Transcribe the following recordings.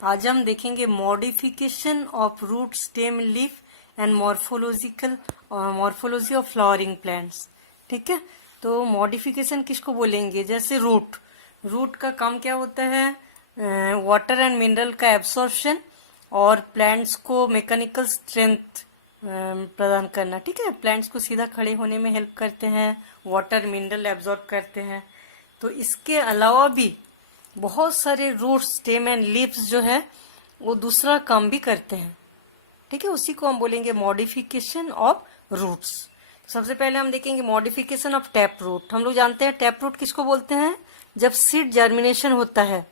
आज हम देखेंगे modification of root, stem, leaf and morphology of flowering plants. ठीक है, तो मॉडिफिकेशन किसको बोलेंगे? जैसे रूट का काम क्या होता है? वाटर एंड मिनरल का एब्सॉर्प्शन और प्लांट्स को मैकेनिकल स्ट्रेंथ प्रदान करना। ठीक है, प्लांट्स को सीधा खड़े होने में हेल्प करते हैं, वाटर मिनरल एब्जॉर्ब करते हैं। तो इसके अलावा भी बहुत सारे रूट्स, स्टेम एंड लीव्स जो है वो दूसरा काम भी करते हैं। ठीक है, उसी को हम बोलेंगे मॉडिफिकेशन ऑफ रूट्स। सबसे पहले हम देखेंगे मॉडिफिकेशन ऑफ टैप रूट। हम लोग जानते हैं टैप रूट किसको बोलते हैं? जब सीड जर्मिनेशन होता है,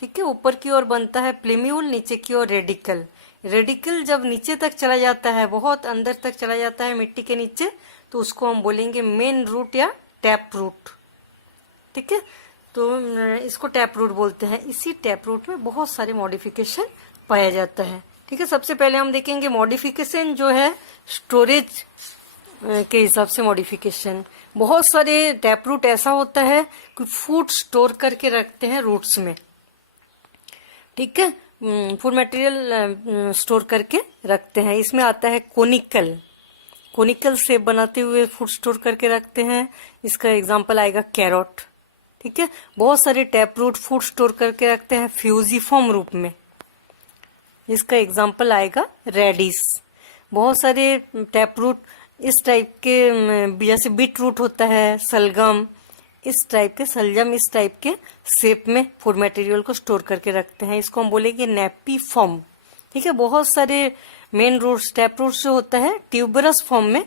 ठीक है, ऊपर की ओर बनता है प्लेम्यूल, नीचे की ओर रेडिकल। रेडिकल जब नीचे तक चला जाता है, बहुत अंदर तक चला जाता है मिट्टी के नीचे, तो उसको हम बोलेंगे मेन रूट या टैप रूट। ठीक है, तो इसको टैप रूट बोलते हैं। इसी टैप रूट में बहुत सारे मॉडिफिकेशन पाया जाता है। ठीक है, सबसे पहले हम देखेंगे मॉडिफिकेशन जो है स्टोरेज के हिसाब से मॉडिफिकेशन। बहुत सारे टैप रूट ऐसा होता है कि फूड स्टोर करके रखते हैं रूट्स में। ठीक है, फूड मटेरियल स्टोर करके रखते हैं। इसमें आता है कोनिकल शेप बनाते हुए फूड स्टोर करके रखते हैं। इसका एग्जांपल आएगा कैरोट। ठीक है, बहुत सारे टैप रूट फूड स्टोर करके रखते हैं फ्यूजिफॉर्म रूप में। इसका एग्जांपल आएगा रेडिस। बहुत सारे टैप रूट इस टाइप के, जैसे बीट रूट होता है, सलजम इस टाइप के शेप में फूड मटेरियल को स्टोर करके रखते हैं। इसको हम बोलेंगे नेपी फॉर्म। ठीक है, बहुत सारे मेन रूट्स, टैप रूट्स जो होता है ट्यूबरस फॉर्म में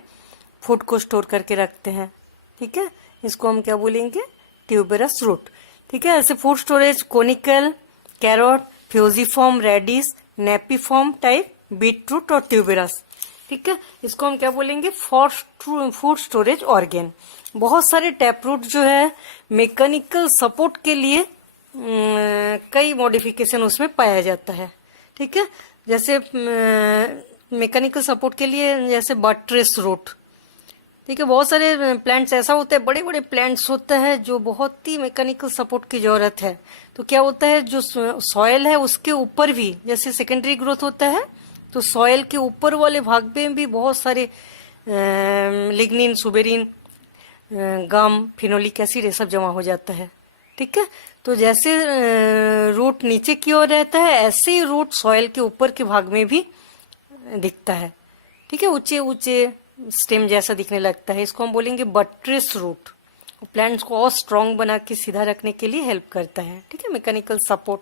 फूड को स्टोर करके रखते हैं। ठीक है, इसको हम क्या बोलेंगे? Tuberous root. ठीक है, ऐसे food storage conical, carrot, fusiform, radish, napiform type, beet root और ट्यूबरस। ठीक है, इसको हम क्या बोलेंगे? Food storage organ. बहुत सारे टैप रूट जो है मैकेनिकल सपोर्ट के लिए कई मॉडिफिकेशन उसमें पाया जाता है। ठीक है, जैसे मैकेनिकल सपोर्ट के लिए जैसे बट्रेस रूट। ठीक है, बहुत सारे प्लांट्स ऐसा होता है, बड़े बड़े प्लांट्स होता है जो बहुत ही मैकेनिकल सपोर्ट की जरूरत है। तो क्या होता है, जो सॉइल है उसके ऊपर भी जैसे सेकेंडरी ग्रोथ होता है, तो सॉइल के ऊपर वाले भाग में भी बहुत सारे लिग्निन, सुबेरिन, गम, फिनोलिक एसिड ये सब जमा हो जाता है। ठीक है, तो जैसे रूट नीचे की ओर रहता है, ऐसे ही रूट सॉइल के ऊपर के भाग में भी दिखता है। ठीक है, ऊंचे ऊंचे स्टेम जैसा दिखने लगता है। इसको हम बोलेंगे बट्रेस रूट। प्लांट्स को और स्ट्रांग बना के सीधा रखने के लिए हेल्प करता है। ठीक है, मैकेनिकल सपोर्ट।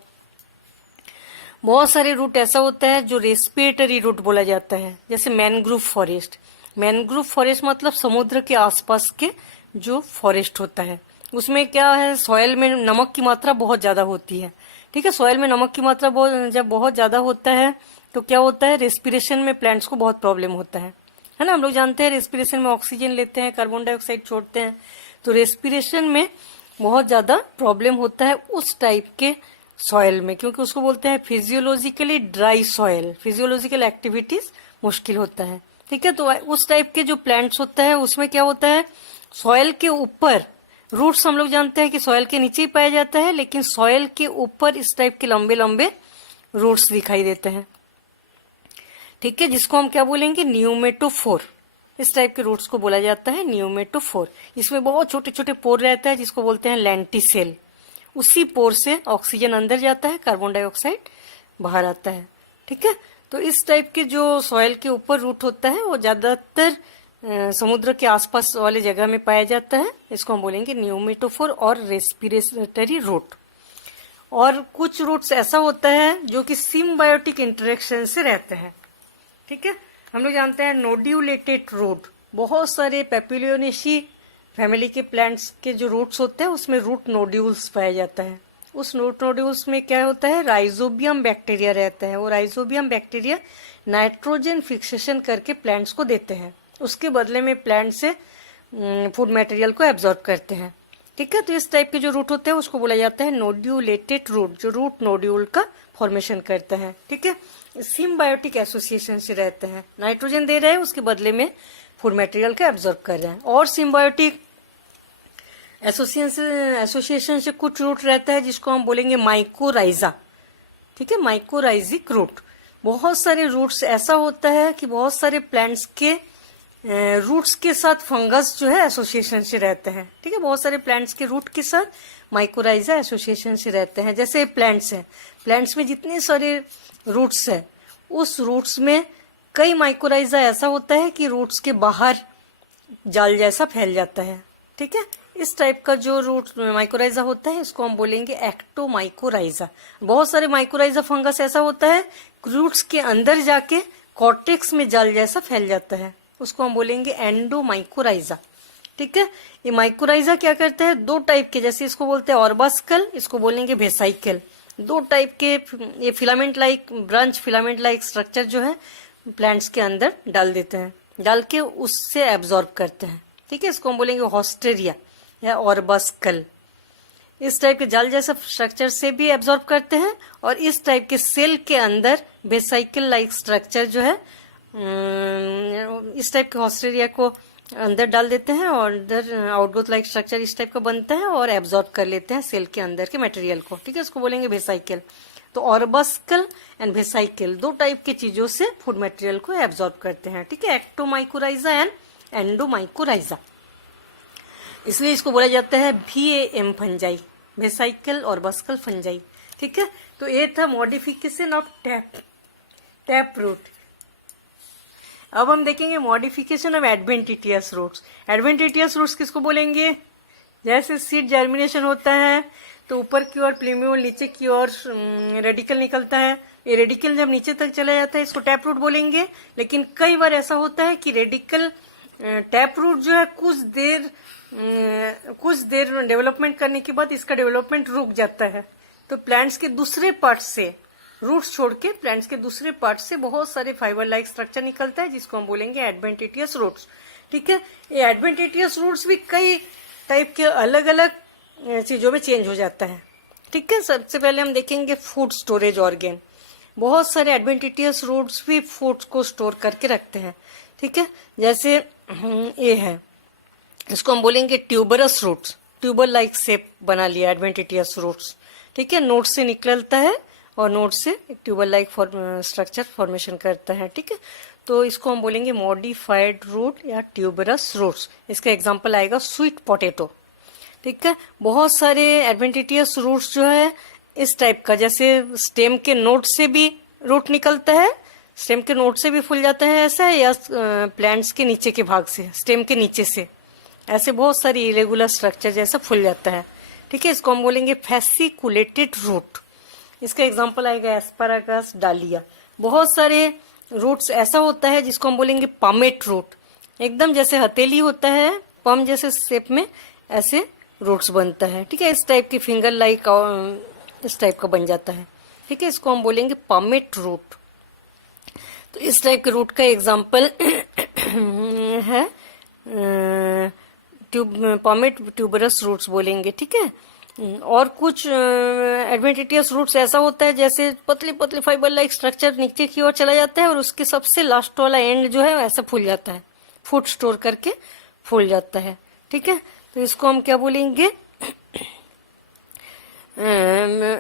बहुत सारे रूट ऐसा होता है जो रेस्पिरेटरी रूट बोला जाता है, जैसे मैनग्रोव फॉरेस्ट। मैनग्रोव फॉरेस्ट मतलब समुद्र के आसपास के जो फॉरेस्ट होता है, उसमें क्या है, सॉइल में नमक की मात्रा बहुत ज्यादा होती है। ठीक है, सॉइल में नमक की मात्रा जब बहुत ज्यादा होता है तो क्या होता है, रेस्पिरेशन में प्लांट्स को बहुत प्रॉब्लम होता है ना। हम लोग जानते हैं रेस्पिरेशन में ऑक्सीजन लेते हैं, कार्बन डाइऑक्साइड छोड़ते हैं, तो रेस्पिरेशन में बहुत ज्यादा प्रॉब्लम होता है उस टाइप के सॉइल में, क्योंकि उसको बोलते हैं physiologically dry soil. Physiological activities मुश्किल होता है। ठीक है, तो उस टाइप के जो प्लांट्स होता है उसमें क्या होता है, सॉइल के ऊपर रूट्स हम लोग जानते हैं कि सॉइल के नीचे ही पाया जाता है, लेकिन सॉइल के ऊपर इस टाइप के लंबे लंबे रूट्स दिखाई देते हैं। ठीक है, जिसको हम क्या बोलेंगे? न्यूमेटोफोर। इस टाइप के रूट्स को बोला जाता है न्यूमेटोफोर। इसमें बहुत छोटे छोटे पोर रहता है जिसको बोलते हैं लेंटिसेल। उसी पोर से ऑक्सीजन अंदर जाता है, कार्बन डाइऑक्साइड बाहर आता है। ठीक है, तो इस टाइप के जो सॉइल के ऊपर रूट होता है वो ज्यादातर समुद्र के आसपास वाले जगह में पाया जाता है। इसको हम बोलेंगे न्यूमेटोफोर और रेस्पिरेटरी रूट। और कुछ रूट्स ऐसा होता है जो कि सिम्बायोटिक इंटरेक्शन से रहते हैं। ठीक है, हम लोग जानते हैं नोड्यूलेटेड रूट। बहुत सारे पेपिलियोनेसी फैमिली के प्लांट्स के जो रूट्स होते हैं उसमें रूट नोड्यूल्स पाया जाता है। उस रूट नोड्यूल्स में क्या होता है, राइजोबियम बैक्टीरिया रहता है। वो राइजोबियम बैक्टीरिया नाइट्रोजन फिक्सेशन करके प्लांट्स को देते हैं, उसके बदले में प्लांट से फूड मटेरियल को एब्जॉर्ब करते हैं। ठीक है, तो इस टाइप के जो रूट होते हैं उसको बोला जाता है नोड्यूलेटेड रूट, जो रूट नोड्यूल का फॉर्मेशन करता है। ठीक है, सिम्बायोटिक एसोसिएशन से रहते हैं, नाइट्रोजन दे रहे हैं, उसके बदले में फूड मटेरियल का एब्जॉर्ब कर रहे हैं। और सिम्बायोटिक एसोसिएशन से कुछ रूट रहता है जिसको हम बोलेंगे माइकोराइजा। ठीक है, माइकोराइजिक रूट। बहुत सारे रूट्स ऐसा होता है कि बहुत सारे प्लांट्स के रूट्स के साथ फंगस जो है एसोसिएशन से रहते हैं। ठीक है, बहुत सारे प्लांट्स के रूट के साथ माइकोराइजा एसोसिएशन से रहते हैं। जैसे प्लांट्स हैं, प्लांट्स में जितने सारे रूट्स है, उस रूट्स में कई माइकोराइजा ऐसा होता है कि रूट्स के बाहर जाल जैसा फैल जाता है। ठीक है, इस टाइप का जो रूट माइकोराइजा होता है इसको हम बोलेंगे एक्टोमाइकोराइजा। बहुत सारे माइकोराइजा फंगस ऐसा होता है रूट्स के अंदर जाके कॉर्टेक्स में जाल जैसा फैल जाता है, उसको हम बोलेंगे एंडोमाइकोराइजा। ठीक है, ये माइकोराइजा क्या करते हैं, दो टाइप के, जैसे इसको बोलते हैं ऑर्बास्कल, इसको बोलेंगे वेसाइकल। दो टाइप के ये filament like branch, filament like structure जो है प्लांट्स के अंदर डाल देते हैं, डाल के उससे एब्जॉर्ब करते हैं। ठीक है, इसको हम बोलेंगे हॉस्टेरिया या ऑर्बास्कल। इस टाइप के जाल जैसा स्ट्रक्चर से भी एब्जॉर्ब करते हैं, और इस टाइप के सेल के अंदर वेसाइकल लाइक स्ट्रक्चर जो है इस टाइप के हॉस्टेरिया को अंदर डाल देते हैं, और अंदर आउटग्रोथ लाइक स्ट्रक्चर इस टाइप का बनता है और एब्जॉर्ब कर लेते हैं सेल के अंदर के मटेरियल को। ठीक है, इसको बोलेंगे वेसाइकल। तो ऑर्बास्कल एंड वेसाइकल दो टाइप की चीजों से फूड मटेरियल को एब्जॉर्ब करते हैं। ठीक है, एक्टोमाइकोराइजा एंड एंडोमाइकोराइजा, इसलिए इसको बोला जाता है VAM फंजाई, वेसाइकल ऑर्बास्कल फंजाई। ठीक है, तो ये था मॉडिफिकेशन ऑफ टैप रूट। अब हम देखेंगे modification of adventitious roots. Adventitious roots किसको बोलेंगे, जैसे सीड जर्मिनेशन होता है तो ऊपर की ओर प्लेम्यूल, नीचे की ओर रेडिकल निकलता है। ये रेडिकल जब नीचे तक चला जाता है इसको टैप रूट बोलेंगे। लेकिन कई बार ऐसा होता है कि रेडिकल टैप रूट जो है कुछ देर डेवलपमेंट करने के बाद इसका डेवलपमेंट रुक जाता है, तो प्लांट्स के दूसरे पार्ट से, रूट्स छोड़ के प्लांट्स के दूसरे पार्ट से बहुत सारे फाइबर लाइक स्ट्रक्चर निकलता है, जिसको हम बोलेंगे एडवेंटिटियस रूट्स। ठीक है, ये एडवेंटिटियस रूट्स भी कई टाइप के अलग अलग चीजों में चेंज हो जाता है। ठीक है, सबसे पहले हम देखेंगे फूड स्टोरेज ऑर्गेन। बहुत सारे एडवेंटिटियस रूट्स भी फूड को स्टोर करके रखते हैं। ठीक है, जैसे ये है, इसको हम बोलेंगे tuberous roots, tuber like shape बना लिया एडवेंटिटियस रूट्स। ठीक है, नोड से निकलता है और नोड से ट्यूबर लाइक स्ट्रक्चर फॉर्मेशन करता है। ठीक है, तो इसको हम बोलेंगे मॉडिफाइड रूट या ट्यूबरस रूट्स। इसका एग्जांपल आएगा स्वीट पोटैटो। ठीक है, बहुत सारे एडवेंटिटियस रूट्स जो है इस टाइप का, जैसे स्टेम के नोड से भी रूट निकलता है, स्टेम के नोड से भी फूल जाता है ऐसा, या प्लांट्स के नीचे के भाग से, स्टेम के नीचे से, ऐसे बहुत सारी इरेगुलर स्ट्रक्चर जैसा फूल जाता है। ठीक है, इसको हम बोलेंगे फैसिकुलेटेड रूट। इसका एग्जांपल आएगा एस्पारागस, डालिया। बहुत सारे रूट्स ऐसा होता है जिसको हम बोलेंगे पामेट रूट, एकदम जैसे हथेली होता है, पम जैसे शेप में ऐसे रूट्स बनता है। ठीक है, इस टाइप की फिंगर लाइक इस टाइप का बन जाता है। ठीक है, इसको हम बोलेंगे पामेट रूट। तो इस टाइप के रूट का एग्जांपल है पामेट ट्यूबरस रूट्स बोलेंगे। ठीक है, और कुछ एडवेंटिटियस रूट्स ऐसा होता है जैसे पतली पतली फाइबर लाइक स्ट्रक्चर नीचे की ओर चला जाता है और उसके सबसे लास्ट वाला एंड जो है ऐसा फूल जाता है, फूड स्टोर करके फूल जाता है। ठीक है, तो इसको हम क्या बोलेंगे,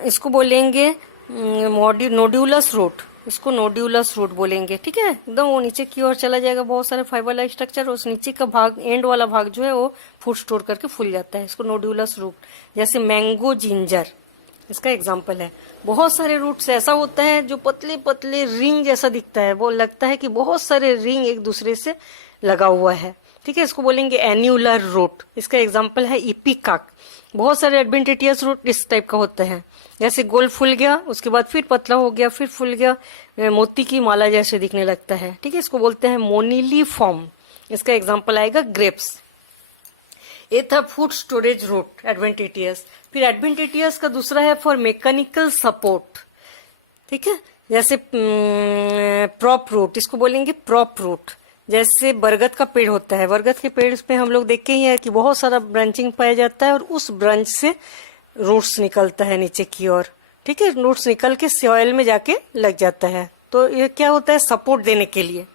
इसको बोलेंगे नोड्यूलस रूट, इसको नोड्यूलस रूट बोलेंगे। ठीक है, एकदम वो नीचे की ओर चला जाएगा, बहुत सारे फाइबर लाइक स्ट्रक्चर, उस नीचे का भाग, एंड वाला भाग जो है वो फूड स्टोर करके फूल जाता है, इसको नोड्यूलस रूट। जैसे मैंगो जिंजर इसका एग्जांपल है। बहुत सारे रूट्स ऐसा होता है जो पतले पतले रिंग जैसा दिखता है, वो लगता है कि बहुत सारे रिंग एक दूसरे से लगा हुआ है। ठीक है, इसको बोलेंगे एन्यूलर रूट। इसका एग्जांपल है इपिकाक। बहुत सारे एडवेंटिटियस रूट इस टाइप का होता है, जैसे गोल फूल गया, उसके बाद फिर पतला हो गया, फिर फूल गया, मोती की माला जैसे दिखने लगता है। ठीक है, इसको बोलते हैं मोनिलीफॉर्म। इसका एग्जांपल आएगा ग्रेप्स। ये था फूड स्टोरेज रूट एडवेंटिटियस। फिर एडवेंटिटियस का दूसरा है फॉर मैकेनिकल सपोर्ट। ठीक है, जैसे प्रॉप रूट, इसको बोलेंगे प्रॉप रूट। जैसे बरगद का पेड़ होता है, बरगद के पेड़ पे हम लोग देखे ही है कि बहुत सारा ब्रांचिंग पाया जाता है और उस ब्रांच से रूट्स निकलता है नीचे की ओर। ठीक है, रूट्स निकल के सॉइल में जाके लग जाता है, तो ये क्या होता है, सपोर्ट देने के लिए।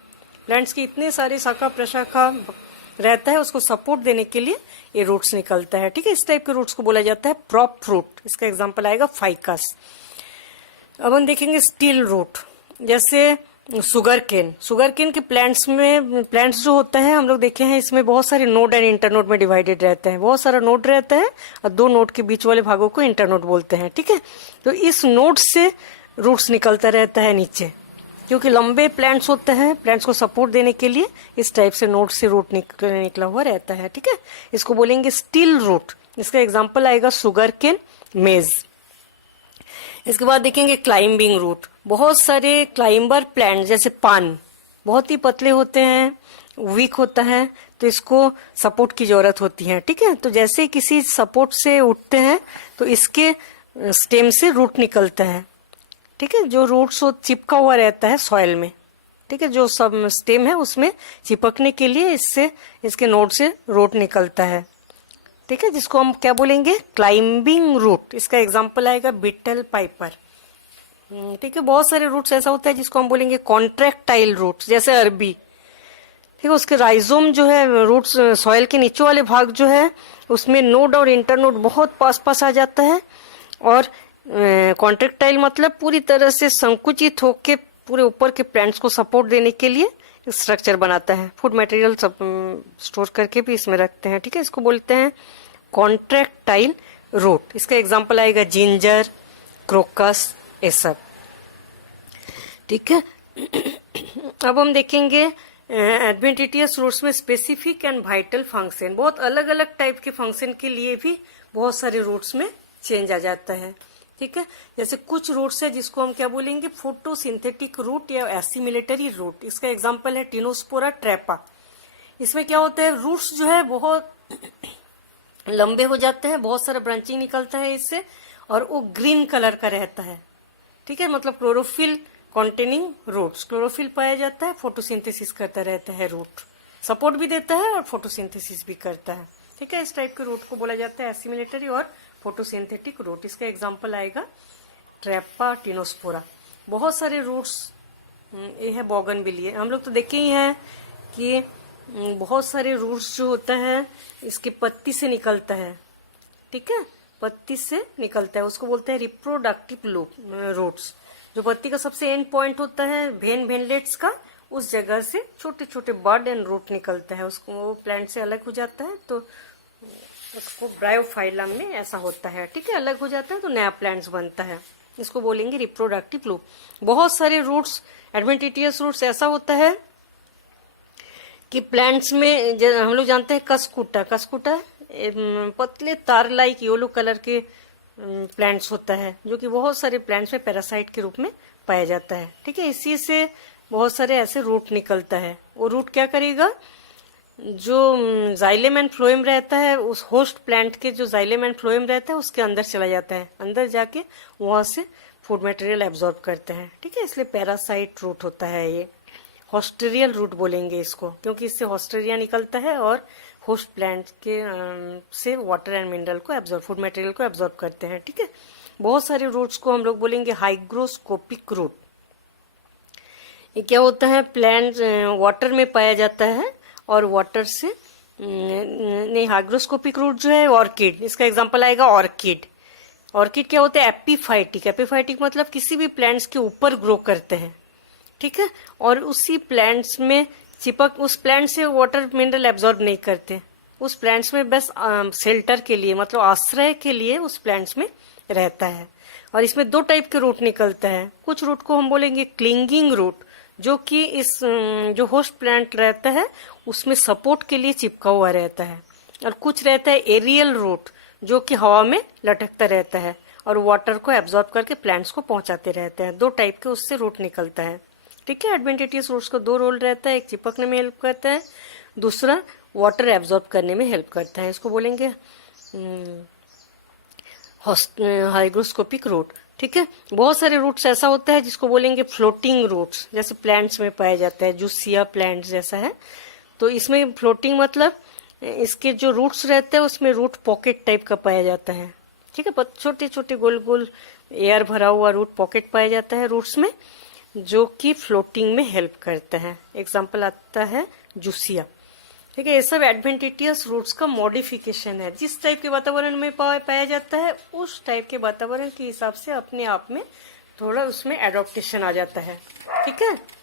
प्लांट्स की इतने सारी शाखा प्रशाखा रहता है, उसको सपोर्ट देने के लिए ये रूट्स निकलता है। ठीक है, इस टाइप के रूट्स को बोला जाता है प्रॉप रूट। इसका एग्जांपल आएगा फाइकस। अब हम देखेंगे स्टील रूट, जैसे शुगर केन के प्लांट्स जो होता है हम लोग देखे हैं, इसमें बहुत सारे नोड एंड इंटरनोड में डिवाइडेड रहते हैं, बहुत सारा नोड रहता है और दो नोड के बीच वाले भागों को इंटरनोड बोलते हैं, ठीक है। तो इस नोड से रूट्स निकलता रहता है नीचे, क्योंकि लंबे प्लांट्स होते हैं, प्लांट्स को सपोर्ट देने के लिए इस टाइप से नोड से रूट निकला हुआ रहता है, ठीक है। इसको बोलेंगे स्टील रूट। इसका एग्जाम्पल आएगा शुगर केन, मेज। इसके बाद देखेंगे क्लाइंबिंग रूट। बहुत सारे क्लाइंबर प्लांट जैसे पान बहुत ही पतले होते हैं, वीक होता है, तो इसको सपोर्ट की जरूरत होती है, ठीक है। तो जैसे किसी सपोर्ट से उठते हैं तो इसके स्टेम से रूट निकलता है, ठीक है। जो रूट्स चिपका हुआ रहता है सॉइल में, ठीक है, जो सब स्टेम है उसमें चिपकने के लिए इससे इसके नोड से रूट निकलता है, ठीक है, जिसको हम क्या बोलेंगे, क्लाइंबिंग रूट। इसका एग्जांपल आएगा बीटल पाइपर, ठीक है। बहुत सारे रूट्स ऐसा होता है जिसको हम बोलेंगे कॉन्ट्रैक्टाइल रूट्स, जैसे अरबी, ठीक है। उसके राइजोम जो है, रूट्स सॉइल के नीचे वाले भाग जो है उसमें नोड और इंटरनोड बहुत पास पास आ जाता है, और कॉन्ट्रैक्टाइल मतलब पूरी तरह से संकुचित होके पूरे ऊपर के प्लांट्स को सपोर्ट देने के लिए स्ट्रक्चर बनाता है। फूड मटेरियल सब स्टोर करके भी इसमें रखते हैं, ठीक है। इसको बोलते हैं कॉन्ट्रैक्टाइल रूट। इसका एग्जांपल आएगा जिंजर, क्रोकस, ये सब, ठीक है। अब हम देखेंगे एडवेंटिटियस रूट्स में स्पेसिफिक एंड वाइटल फंक्शन। बहुत अलग अलग टाइप के फंक्शन के लिए भी बहुत सारे रूट्स में चेंज आ जाता है, ठीक है। जैसे कुछ रूट्स है जिसको हम क्या बोलेंगे, फोटोसिंथेटिक रूट या एसिमिलेटरी रूट। इसका एग्जांपल है टिनोस्पोरा ट्रैपा। इसमें क्या होता है, रूट्स जो है बहुत लंबे हो जाते हैं, बहुत सारा ब्रांचिंग निकलता है इससे, और वो ग्रीन कलर का रहता है, ठीक है। मतलब क्लोरोफिल कॉन्टेनिंग रूट्स, क्लोरोफिल पाया जाता है, फोटोसिंथेसिस करता रहता है रूट, सपोर्ट भी देता है और फोटोसिंथेसिस भी करता है, ठीक है। इस टाइप के रूट को बोला जाता है एसिमिलेटरी और फोटोसिंथेटिक रूट। इसका एग्जांपल आएगा ट्रैपा, टिनोस्पोरा। बहुत सारे रूट्स, ये है बोगनविलिया। हम लोग तो देखे ही हैं कि बहुत सारे रूट्स जो होता है इसके पत्ती से निकलता है, ठीक है, पत्ती से निकलता है, उसको बोलते हैं रिप्रोडक्टिव लूप रूट्स। जो पत्ती का सबसे एंड पॉइंट होता है वेनलेट्स का, उस जगह से छोटे छोटे बड एंड रूट निकलता है, उसको वो प्लांट से अलग हो जाता है, तो उसको ब्रायोफाइलम में ऐसा होता है, ठीक है, अलग हो जाता है तो नया प्लांट्स बनता है। इसको बोलेंगे रिप्रोडक्टिव लूप। बहुत सारे रूट्स, एडवेंटिटियस रूट्स ऐसा होता है कि प्लांट्स में हम लोग जानते हैं कसकुटा पतले तार लाइक येलो कलर के प्लांट्स होता है, जो कि बहुत सारे प्लांट्स में पैरासाइट के रूप में पाया जाता है, ठीक है। इसी से बहुत सारे ऐसे रूट निकलता है। वो रूट क्या करेगा, जो जाइलेम एंड फ्लोएम रहता है, उस होस्ट प्लांट के जो जाइलेम एंड फ्लोएम रहता है उसके अंदर चला जाता है, अंदर जाके वहां से फूड मटेरियल एब्जॉर्ब करते हैं, ठीक है। इसलिए पैरासाइट रूट होता है ये। हॉस्टेरियल रूट बोलेंगे इसको, क्योंकि इससे हॉस्टेरिया निकलता है और होस्ट प्लांट के से वाटर एंड मिनरल को एब्जॉर्ब, फूड मटेरियल को एब्जॉर्ब करते हैं, ठीक है। बहुत सारे रूट्स को हम लोग बोलेंगे हाइग्रोस्कोपिक रूट। ये क्या होता है, प्लांट वाटर में पाया जाता है और वाटर से नहीं, हाइग्रोस्कोपिक रूट जो है ऑर्किड। इसका एग्जांपल आएगा ऑर्किड। ऑर्किड क्या होता है, एपिफाइटिक मतलब किसी भी प्लांट्स के ऊपर ग्रो करते हैं, ठीक है, और उसी प्लांट्स में चिपक, उस प्लांट से वाटर मिनरल एब्जॉर्ब नहीं करते, उस प्लांट्स में बस शेल्टर के लिए, मतलब आश्रय के लिए उस प्लांट्स में रहता है। और इसमें दो टाइप के रूट निकलता है। कुछ रूट को हम बोलेंगे क्लिंगिंग रूट, जो कि इस जो होस्ट प्लांट रहता है उसमें सपोर्ट के लिए चिपका हुआ रहता है, और कुछ रहता है एरियल रूट, जो कि हवा में लटकता रहता है और वाटर को एब्जॉर्ब करके प्लांट्स को पहुंचाते रहते हैं। दो टाइप के उससे रूट निकलता है, ठीक है। एडवेंटिटियस रूट्स का दो रोल रहता है, एक चिपकने में हेल्प करता है, दूसरा वाटर एब्जॉर्ब करने में हेल्प करता है। इसको बोलेंगे हाइग्रोस्कोपिक रूट, ठीक है। बहुत सारे रूट्स ऐसा होता है जिसको बोलेंगे फ्लोटिंग रूट्स, जैसे प्लांट्स में पाया जाता है, जूसिया प्लांट जैसा है। तो इसमें फ्लोटिंग मतलब इसके जो रूट्स रहते हैं उसमें रूट पॉकेट टाइप का पाया जाता है, ठीक है। छोटे छोटे गोल गोल एयर भरा हुआ रूट पॉकेट पाया जाता है रूट्स में, जो कि फ्लोटिंग में हेल्प करता है। एग्जाम्पल आता है जूसिया, ठीक है। ये सब एडवेंटिटियस रूट्स का मॉडिफिकेशन है। जिस टाइप के वातावरण में पाया जाता है उस टाइप के वातावरण के हिसाब से अपने आप में थोड़ा उसमें एडॉप्टेशन आ जाता है। ठीक है।